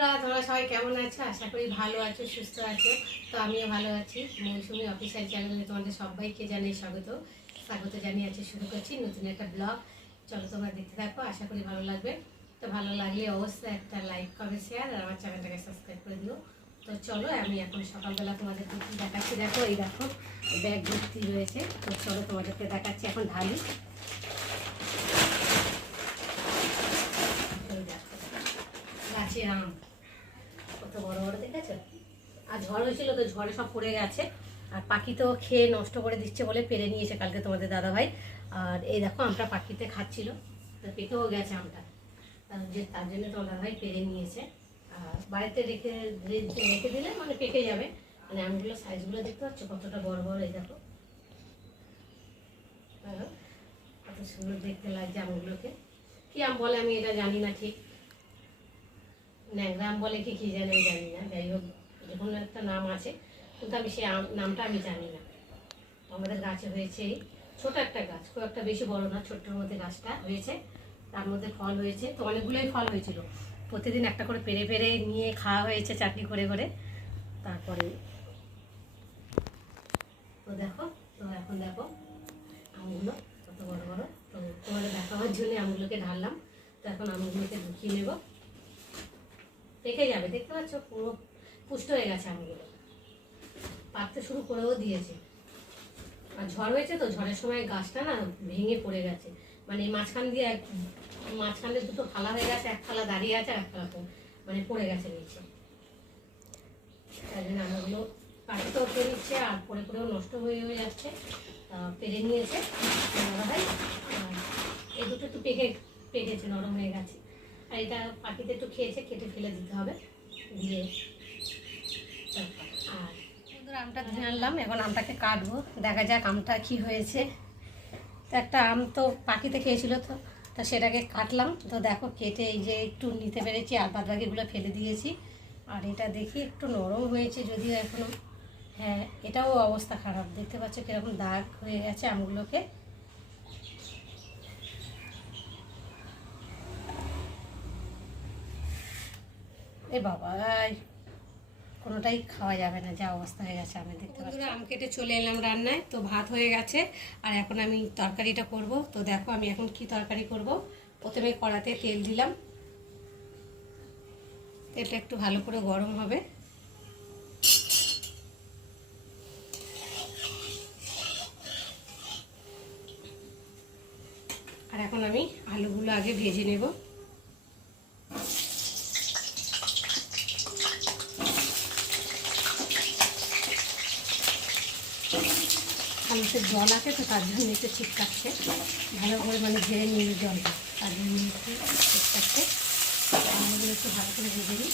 বন্ধুরা, তোমরা সবাই কেমন আছো? আশা করি ভালো আছো, সুস্থ আছো। তো আমিও ভালো আছি। মৌসুমী অফিসিয়াল চ্যানেলে তোমাদের সবাইকে জানাই স্বাগত জানিয়ে আছি। শুরু করছি নতুন একটা ব্লগ। চলো তোমরা দেখতে থাকো, আশা করি ভালো লাগবে। তো ভালো লাগলে অবশ্যই একটা লাইক, কমেন্ট, শেয়ার আর আমার চ্যানেলটাকে সাবস্ক্রাইব করে দিও। তো চলো, আমি এখন সকালবেলা তোমাদেরকে কি দেখাচ্ছি দেখো। এই দেখো ব্যাগ ভর্তি রয়েছে। তো চলো তোমাদেরকে দেখাচ্ছি, এখন ঢালি। গাছের আম কত বড় বড় দেখেছো। আর ঝড় হয়েছিল তো, ঝড়ে সব পড়ে গেছে। আর পাখি তো খেয়ে নষ্ট করে দিচ্ছে বলে পেরে নিয়েছে কালকে তোমাদের দাদাভাই। আর এই দেখো আমটা পাখিতে খাচ্ছিল, পেকেও গেছে আমটা। তার জন্য তোমার দাদাভাই পেরে নিয়েছে। আর বাড়িতে রেখে রেখে দিলে মানে পেকে যাবে। মানে আমগুলো সাইজগুলো দেখতে পাচ্ছ কতটা বড় বড়। এই দেখো কত সুন্দর দেখতে লাগছে আমগুলোকে। কি আম বলে আমি এটা জানি না ঠিক, ন্যাংরা আম বলে কি কি জানি জানি না। যাই হোক, যে কোনো একটা নাম আছে, কিন্তু আমি সেই নামটা আমি জানি না। আমাদের গাছে হয়েছে এই ছোটো একটা গাছ, খুব একটা বেশি বড় না, ছোট্টর মধ্যে গাছটা হয়েছে। তার মধ্যে ফল হয়েছে, তো অনেকগুলোই ফল হয়েছিল। প্রতিদিন একটা করে পেরে পেরে নিয়ে খাওয়া হয়েছে চাটনি করে করে। তারপরে তো দেখো, তো এখন দেখো আমগুলো কত বড় বড়। তো তোমাদের দেখাবার জন্য আমগুলোকে ঢাললাম। তো এখন আমগুলোকে ঢুকিয়ে নেব, পেকে যাবে। দেখতে পাচ্ছ পুরো পুষ্ট হয়ে গেছে আমগুলো, পাকতে শুরু করেও দিয়েছে। আর ঝড় হয়েছে তো, ঝড়ের সময় গাছটা না ভেঙে পড়ে গেছে। মানে মাঝখানে দুটো ফালা হয়ে গেছে, এক ফালা দাঁড়িয়ে আছে আর এক ফালা মানে পড়ে গেছে নিচে। তাই জন্য আমগুলো পাখিতেও পেরে নিচ্ছে আর পড়ে পড়েও নষ্ট হয়ে যাচ্ছে। পেরে নিয়েছে হয়। এই দুটো একটু পেকেছে, নরম হয়ে গেছে। আর এটা পাখিতে একটু খেয়েছে, কেটে ফেলে দিতে হবে দিয়ে। আর আমটা ধুয়ে আনলাম, এখন আমটাকে কাটবো, দেখা যাক আমটা কি হয়েছে। তো একটা আম তো পাখিতে খেয়েছিল, তো সেটাকে কাটলাম। তো দেখো কেটে এই যে একটু নিতে পেরেছি, আর বাদ বাকিগুলো ফেলে দিয়েছি। আর এটা দেখি একটু নরম হয়েছে যদিও এখনও। হ্যাঁ, এটাও অবস্থা খারাপ, দেখতে পাচ্ছ কীরকম দাগ হয়ে গেছে আমগুলোকে। এ বাবা, কোনোটাই খাওয়া যাবে না, যা অবস্থা হয়ে গেছে। আমি দেখতে পাচ্ছি আম কেটে চলে এলাম রান্নায়। তো ভাত হয়ে গেছে, আর এখন আমি তরকারিটা করব। তো দেখো আমি এখন কি তরকারি করব। প্রথমে কড়াতে তেল দিলাম, তেলটা একটু ভালো করে গরম হবে। আর এখন আমি আলুগুলো আগে ভেজে নেব। আলুতে জল আছে তো, তার জন্য একটু ছিটকাচ্ছে। ভালো করে মানে ঝেড়ে নিয়ে জলটা, তার জন্য একটু ছিটকাচ্ছে। আলুগুলো একটু ভালো করে ভেজে নিই।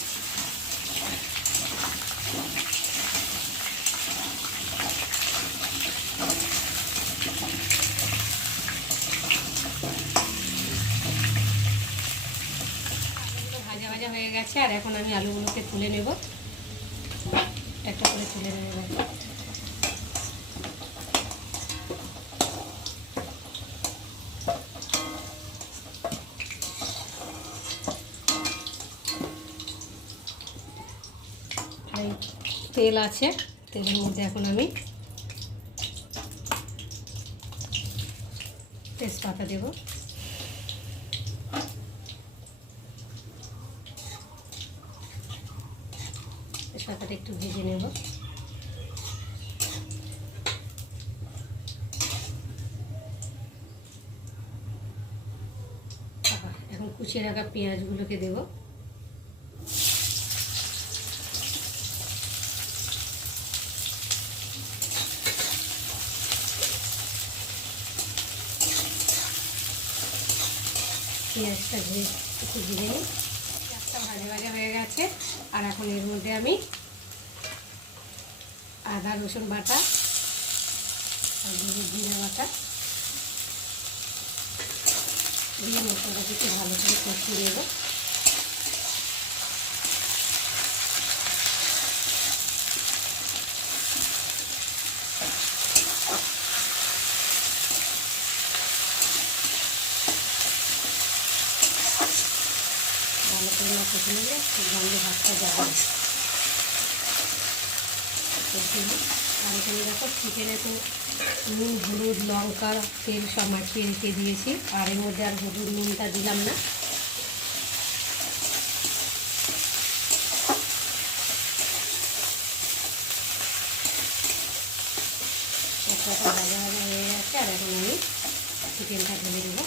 আলুগুলো ভাজা ভাজা হয়ে গেছে, আর এখন আমি আলুগুলোকে তুলে নেব, একটা করে তুলে নেব। তেল আছে, তেলের মধ্যে এখন আমি তেজপাতা দেব। তেজপাতাটা একটু ভেজে নেব। এখন কুচিয়ে রাখা পেঁয়াজগুলোকে দেব। পেঁয়াজটা একটু ভেজে নিই। পেঁয়াজটা ভাজা ভাজা হয়ে গেছে, আর এখন এর মধ্যে আমি আদা রসুন বাটা আর জিরা বাটা দিয়ে মশলাটাকে একটু ভালো করে কষিয়ে নেব। ভালো করে কষে নিলে গন্ধ ভাত যাবে না। আর এখানে দেখো চিকেনে তো নুন, হলুদ, লঙ্কা, তেল সব মাখিয়ে রেখে দিয়েছি। আর এর মধ্যে আর হলুদ নুনটা দিলাম না। মশলাটা ভাজা ভাজা হয়ে গেছে। আর এখন আমি চিকেনটা ঢেলে দেবো।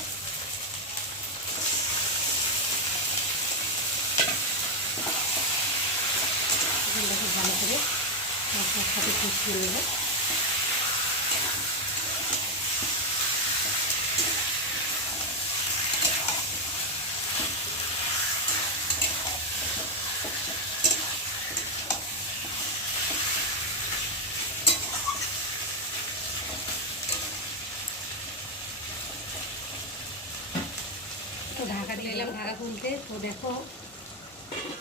চিকেনটাকে ভালো করে মশলার সাথে কষিয়ে নেব। তো ঢাকা দিয়ে এলাম ঢাকা খুলতে। তো দেখো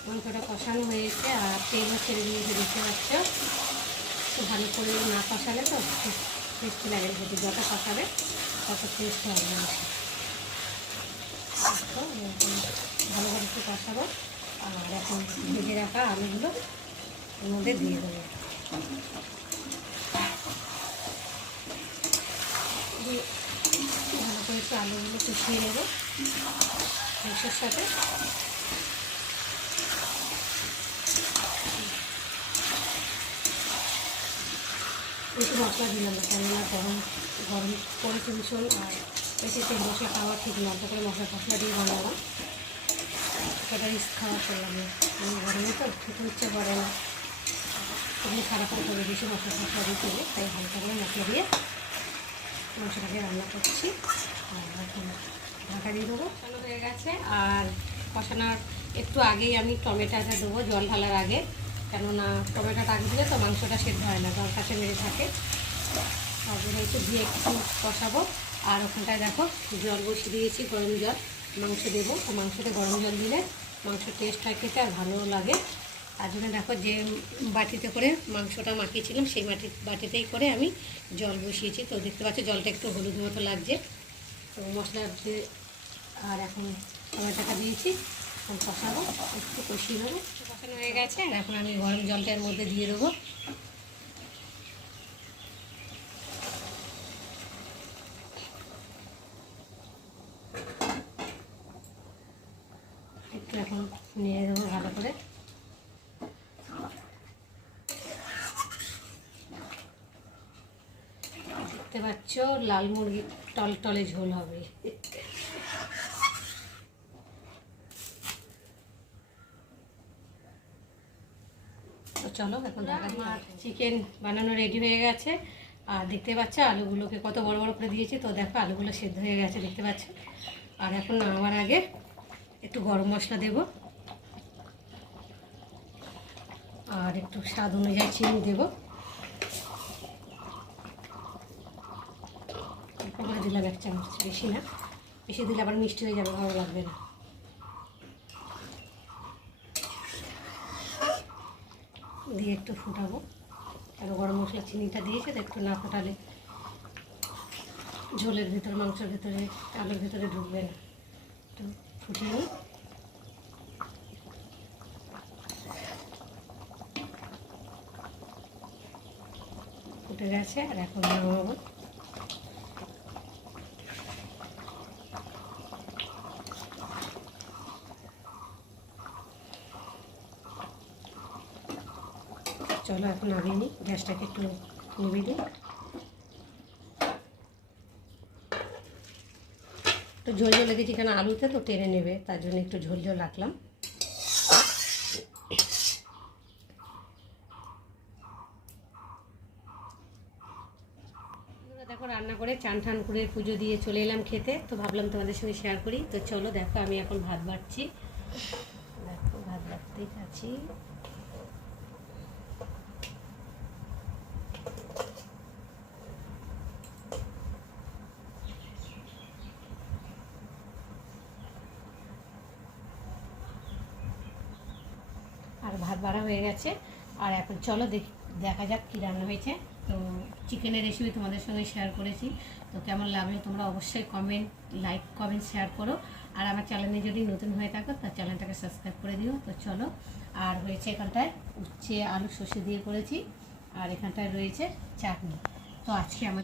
মাংসটা কষানো হয়েছে আর তেলও ছেড়ে দিয়েছে, দেখতে পাচ্ছ। তো ভালো করে না কষালে তো টেস্টি লাগে, যদি যত কষাবে তত টেস্ট হবে মাংস। তো ভালো করে একটু কষাবো। আর এখন ভেজে রাখা আলুগুলো এর মধ্যে দিয়ে দেবো। ভালো করে একটু আলুগুলো কষিয়ে নেবো মাংসের সাথে। একটু মশলা দিলাম না, কেননা গরম গরম পড়েছে ভীষণ। আর বেশি তেল মশলা খাওয়া ঠিক না, অল্প করে মশলা দিয়ে বানালাম। সেটা রিস্ক খাওয়া করলাম না, আমি গরমে তো খেতে ইচ্ছে করে না, এমনি খারাপ করে বেশি মশলা দিয়ে তুলে। তাই হালকা করে মশলা দিয়ে মাংসটাকে রান্না করছি। আর এখন ঢাকা দিয়ে দেবো। কষানো হয়ে গেছে। আর কষানোর একটু আগেই আমি টমেটোটা দেবো, জল ঢালার আগে, কেননা টমেটোটা আগে দিলে তো মাংসটা সেদ্ধ হয় না, জল কাছে মেরে থাকে। তারপরে একটু দিয়ে একটু কষাবো। আর ওখানটায় দেখো জল বসিয়ে দিয়েছি, গরম জল। মাংস দেবো, তো মাংসতে গরম জল দিলে মাংস টেস্ট হয় খেতে আর ভালো লাগে। তার জন্য দেখো যে বাটিতে করে মাংসটা মাখিয়েছিলাম সেই বাটিতেই করে আমি জল বসিয়েছি। তো দেখতে পাচ্ছি জলটা একটু হলুদ মতো লাগছে। তো মশলা দিয়ে আর এখন টমেটোটা দিয়েছি, এখন কষাবো, একটু কষিয়ে নেবো। কষানো হয়ে গেছে। আর এখন আমি গরম জলটার মধ্যে দিয়ে দেবো। একটু এখন নিয়ে দেবো ভালো করে। দেখতে পাচ্ছ লাল মুরগি টলটলে ঝোল হবে। তো চলো এখন আমার চিকেন বানানো রেডি হয়ে গেছে। আর দেখতে পাচ্ছ আলুগুলোকে কত বড় বড় করে দিয়েছি। তো দেখো আলুগুলো সেদ্ধ হয়ে গেছে, দেখতে পাচ্ছ। আর এখন নামার আগে একটু গরম মশলা দেব, আর একটু স্বাদ অনুযায়ী চিনি দেবো। অল্প করে দিলাম 1 চামচ, বেশি না, বেশি দিলে আবার মিষ্টি হয়ে যাবে, ভালো লাগবে না। দিয়ে একটু ফুটাবো। আর গরম মশলা চিনিটা দিয়েছে, তো একটু না ফোটালে ঝোলের ভিতরে, মাংসের ভিতরে, আলুর ভিতরে ঢুকবে না। একটু ফুটিয়ে নিই। ফুটে গেছে। আর এখন নামাবো। চলো এখন নামিয়ে নিই, গ্যাসটাকে একটু নিভিয়ে দিই। একটু ঝোল ঝোল দিচ্ছি, কেন আলুতে তো টেনে নেবে, তার জন্য একটু ঝোল ঝোল রাখলাম। দেখো রান্না করে চান ঠান করে পুজো দিয়ে চলে এলাম খেতে। তো ভাবলাম তোমাদের সঙ্গে শেয়ার করি। তো চলো দেখো আমি এখন ভাত বাড়ছি। দেখো ভাত বাড়তেই আছি। আর ভাত বাড়া হয়ে গেছে। আর এখন চলো দেখা যাক কী রান্না হয়েছে। তো চিকেনের রেসিপি তোমাদের সঙ্গে শেয়ার করেছি। তো কেমন লাগলো তোমরা অবশ্যই কমেন্ট, লাইক, কমেন্ট, শেয়ার করো। আর আমার চ্যানেলে যদি নতুন হয়ে থাকো তার চ্যানেলটাকে সাবস্ক্রাইব করে দিও। তো চলো, আর হয়েছে এখানটায় উচ্ছে আলু সর্ষে দিয়ে করেছি, আর এখানটায় রয়েছে চাটনি। তো আজকে আমাদের